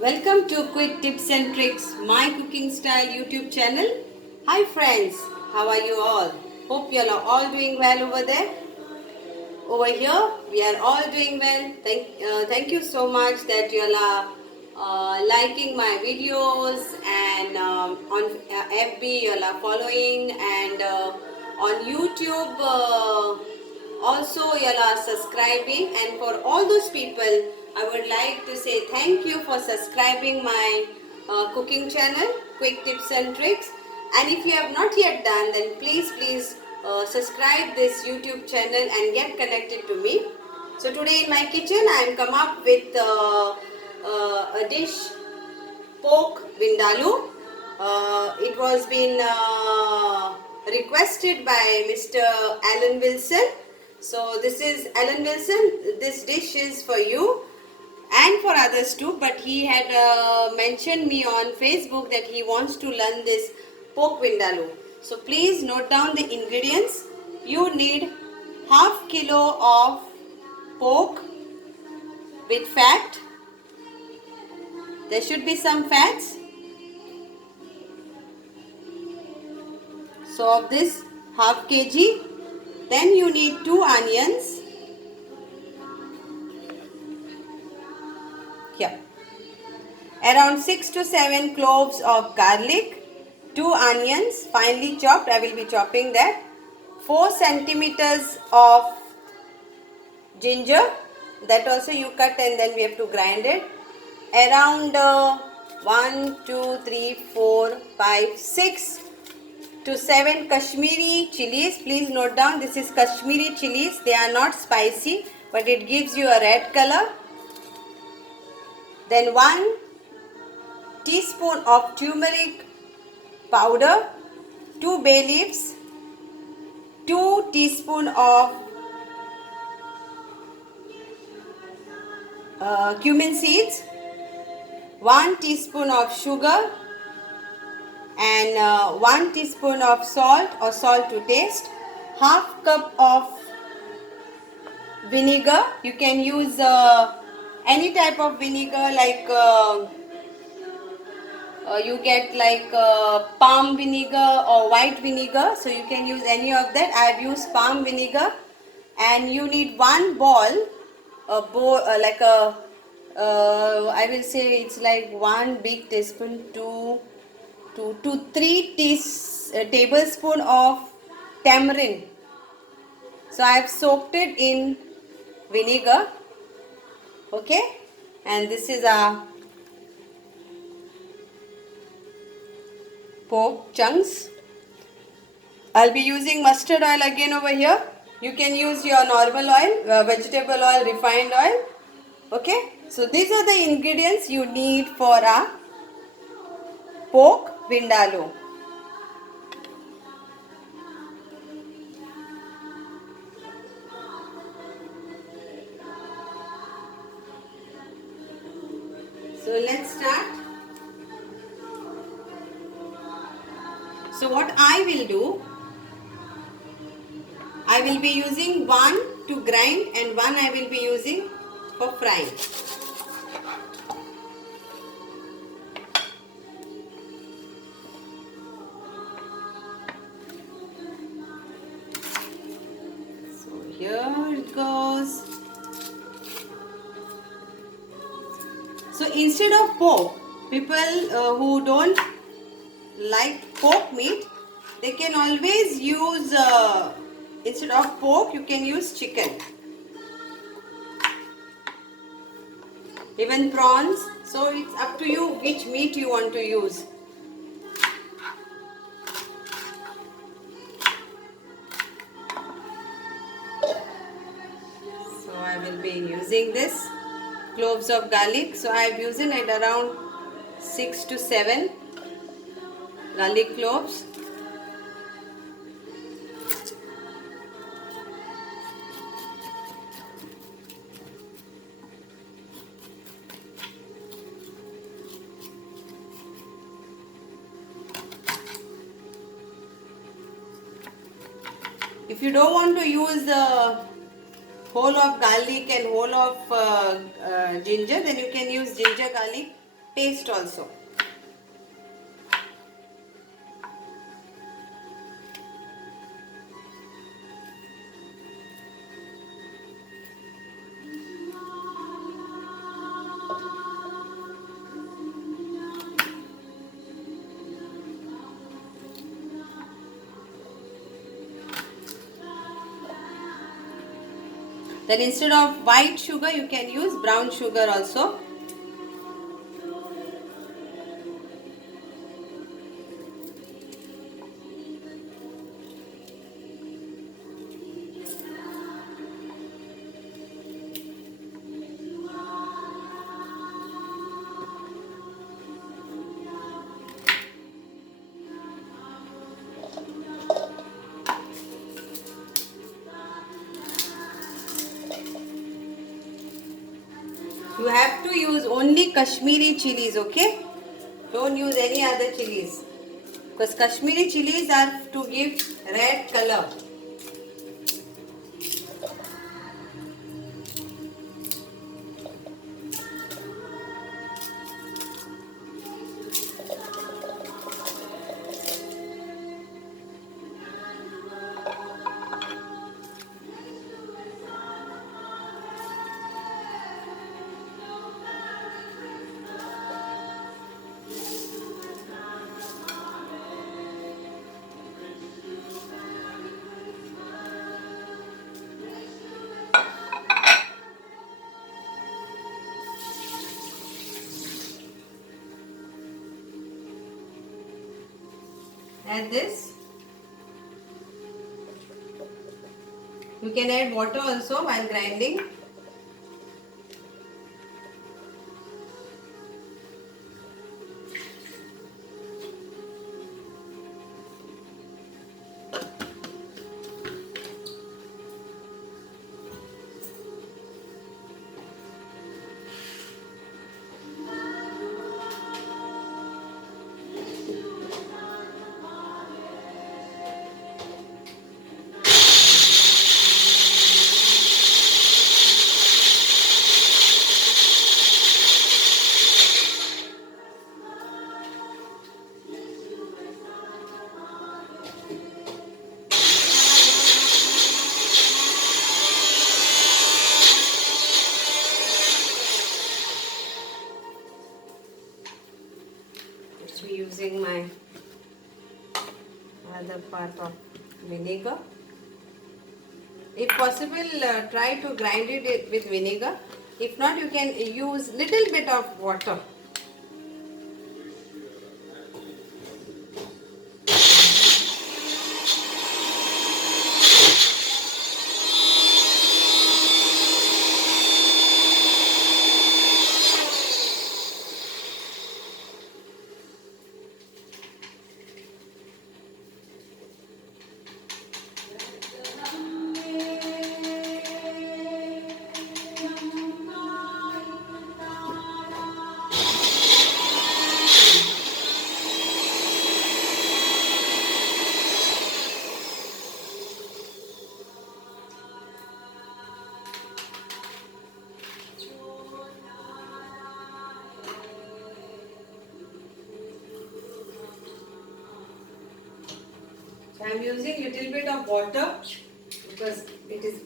Welcome to Quick Tips and Tricks, my cooking style YouTube channel. Hi friends, how are you all? Hope you are all doing well over there. Over here, we are all doing well. Thank you so much that you all are liking my videos and on FB you all are following and on YouTube also you all are subscribing, and for all those people I would like to say thank you for subscribing my cooking channel Quick Tips and Tricks. And if you have not yet done, then please subscribe this YouTube channel and get connected to me. So today in my kitchen I am come up with a dish, pork vindaloo. It was been requested by Mr. Alan Wilson. So this is Alan Wilson. This dish is for you and for others too, but he had mentioned me on Facebook that he wants to learn this pork vindaloo. So please note down the ingredients. You need half kilo of pork with fat. There should be some fats. So of this half kg, then you need 2 onions. Here. Around 6 to 7 cloves of garlic, 2 onions finely chopped, I will be chopping that, 4 centimeters of ginger, that also you cut and then we have to grind it, around 1, 2, 3, 4, 5, 6 to 7 Kashmiri chilies. Please note down, this is Kashmiri chilies. They are not spicy, but it gives you a red color. Then 1 teaspoon of turmeric powder, 2 bay leaves, 2 teaspoon of cumin seeds, 1 teaspoon of sugar, and 1 teaspoon of salt or salt to taste, half cup of vinegar. You can use any type of vinegar, like you get like palm vinegar or white vinegar, so you can use any of that. I have used palm vinegar. And you need 1 ball, like a I will say it's like 1 big teaspoon, 2 to 3 tablespoon of tamarind. So I have soaked it in vinegar. Okay, and this is our pork chunks. I'll be using mustard oil again over here. You can use your normal oil, vegetable oil, refined oil. Okay, so these are the ingredients you need for our pork vindaloo. So let's start. So what I will do, I will be using 1 to grind and 1 I will be using for frying. So here it goes. So instead of pork, people who don't like pork meat, they can always use, instead of pork, you can use chicken. Even prawns. So it's up to you which meat you want to use. So I will be using this cloves of garlic. So I have used it around 6 to 7 garlic cloves. If you don't want to use whole of garlic and whole of ginger, then you can use ginger garlic taste also. Then instead of white sugar, you can use brown sugar also. You have to use only Kashmiri chilies, okay? Don't use any other chilies. Because Kashmiri chilies are to give red color. Add this. You can add water also while grinding. Using my other part of vinegar. If possible, try to grind it with vinegar. If not, you can use little bit of water. So I am using little bit of water because it is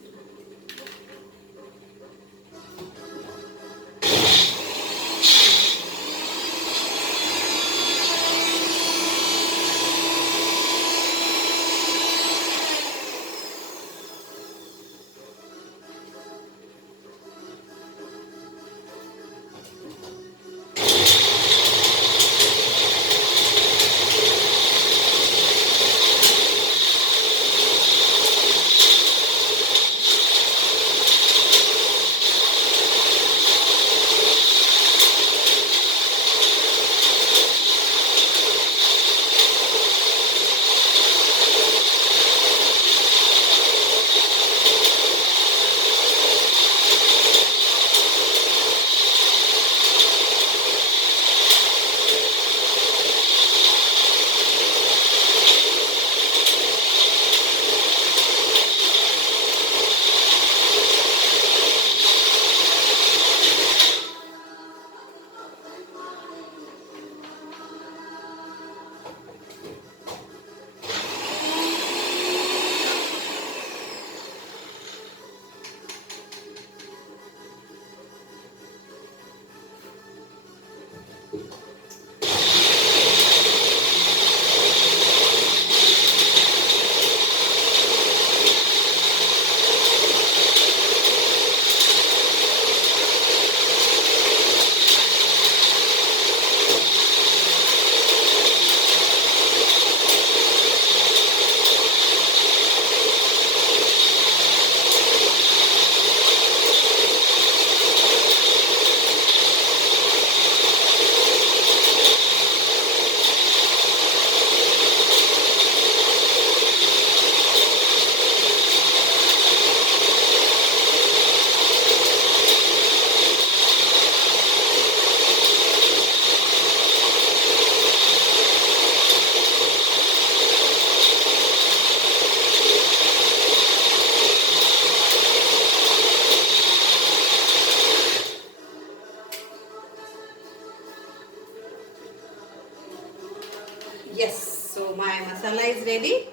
Yes, so my masala is ready.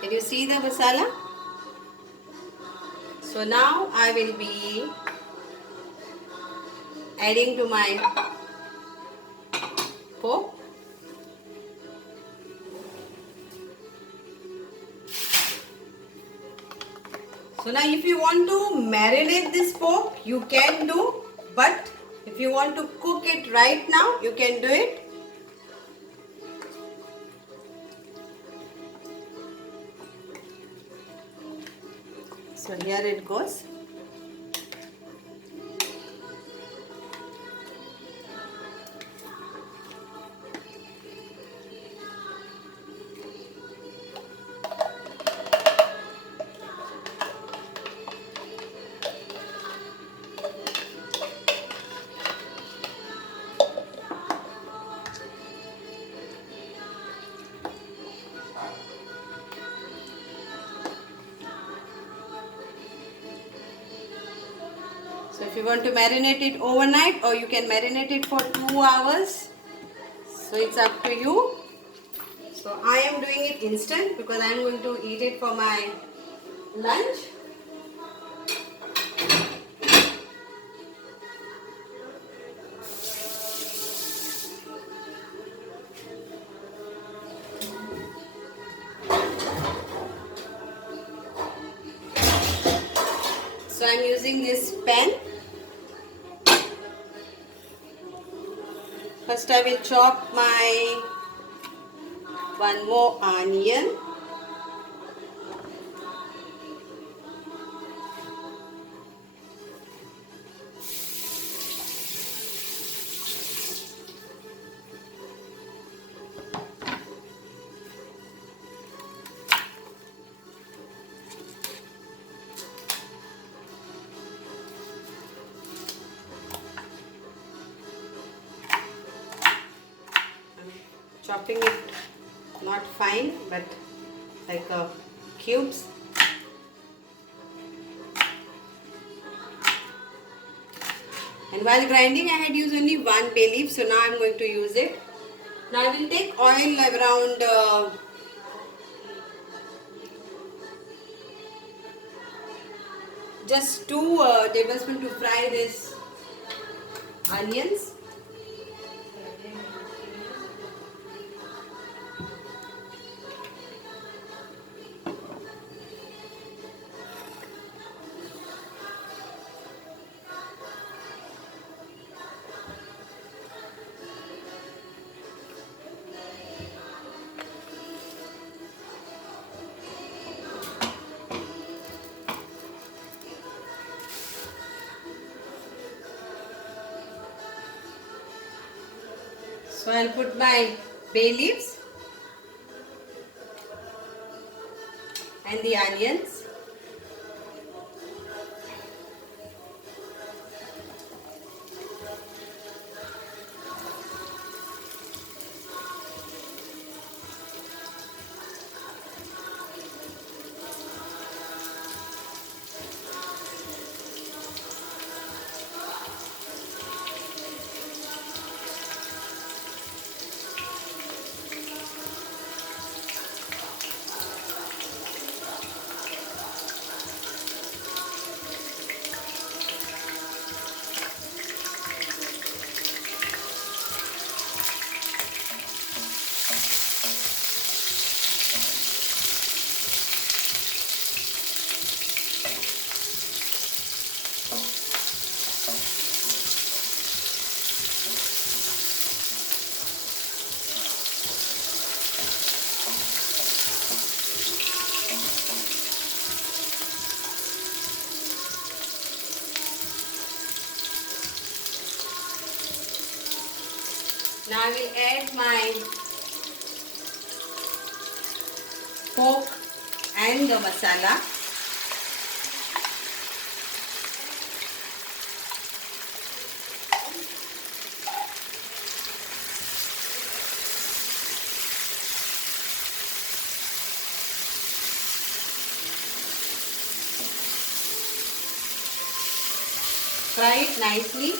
Can you see the masala? So now I will be adding to my pork. So now if you want to marinate this pork, you can do, but if you want to cook it right now, you can do it. So here it goes. So if you want to marinate it overnight, or you can marinate it for 2 hours. So it's up to you. So I am doing it instant because I am going to eat it for my lunch. So I am using this pan. First I will chop my one more onion. Chopping it not fine but like cubes. And while grinding I had used only one bay leaf, so now I am going to use it. Now I will take oil around just 2 tablespoons to fry this onions. So I'll put my bay leaves and the onions. Now I will add my pork and the masala. Fry it nicely.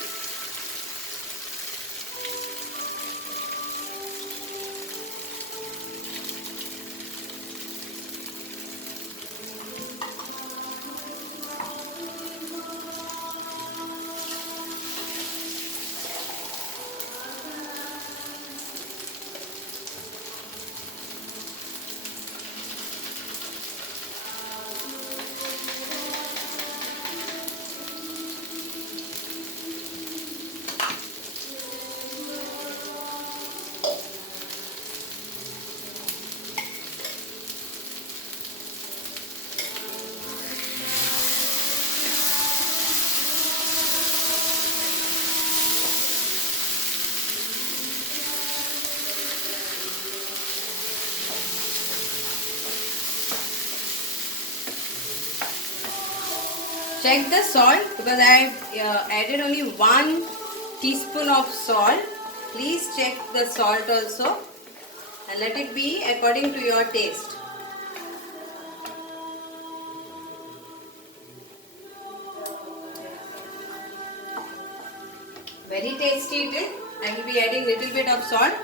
Check the salt because I have added only 1 teaspoon of salt. Please check the salt also and let it be according to your taste. Very tasty it is. I will be adding little bit of salt.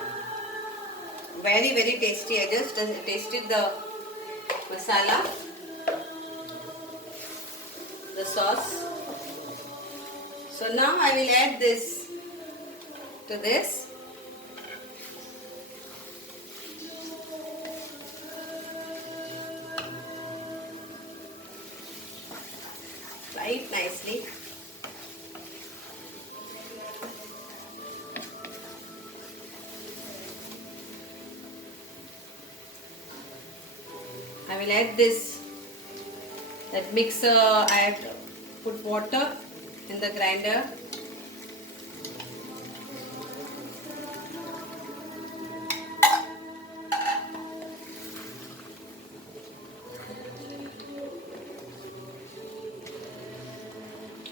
Very tasty. I just tasted the masala, the sauce. So now I will add this to this. Fry it nicely. I will add that mixer. I have put water in the grinder.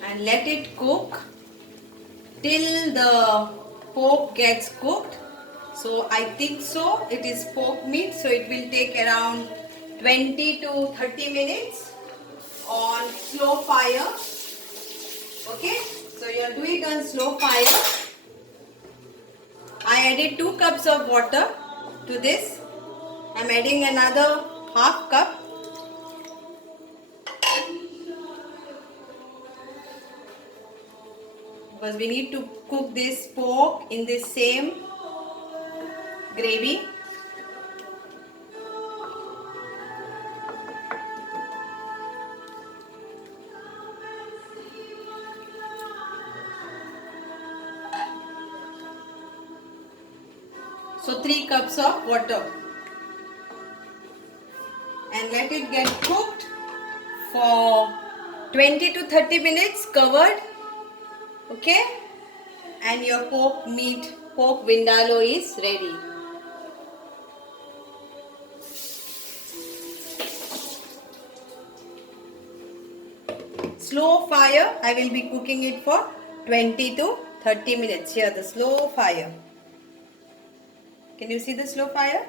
And let it cook till the pork gets cooked. So I think so it is pork meat, so it will take around 20 to 30 minutes on slow fire. Okay, so you do it on slow fire. I added 2 cups of water to this. I am adding another half cup. Because we need to cook this pork in the same gravy. So 3 cups of water. And let it get cooked for 20 to 30 minutes covered. Okay, and your pork vindaloo is ready. Slow fire, I will be cooking it for 20 to 30 minutes. Here the slow fire. Can you see the slow fire?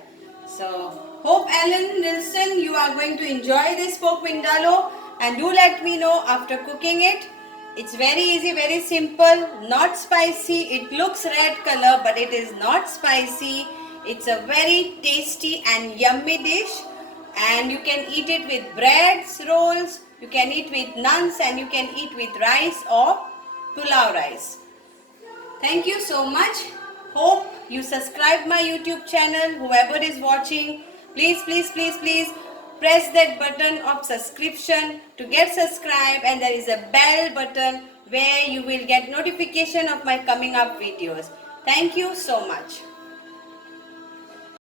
So, hope Alan Nilsson you are going to enjoy this pork vindaloo, and do let me know after cooking it. It's very easy, very simple, not spicy. It looks red color but it is not spicy. It's a very tasty and yummy dish, and you can eat it with breads, rolls, you can eat with naans, and you can eat with rice or pulao rice. Thank you so much. Hope you subscribe my YouTube channel. Whoever is watching, please press that button of subscription to get subscribed, and there is a bell button where you will get notification of my coming up videos. Thank you so much.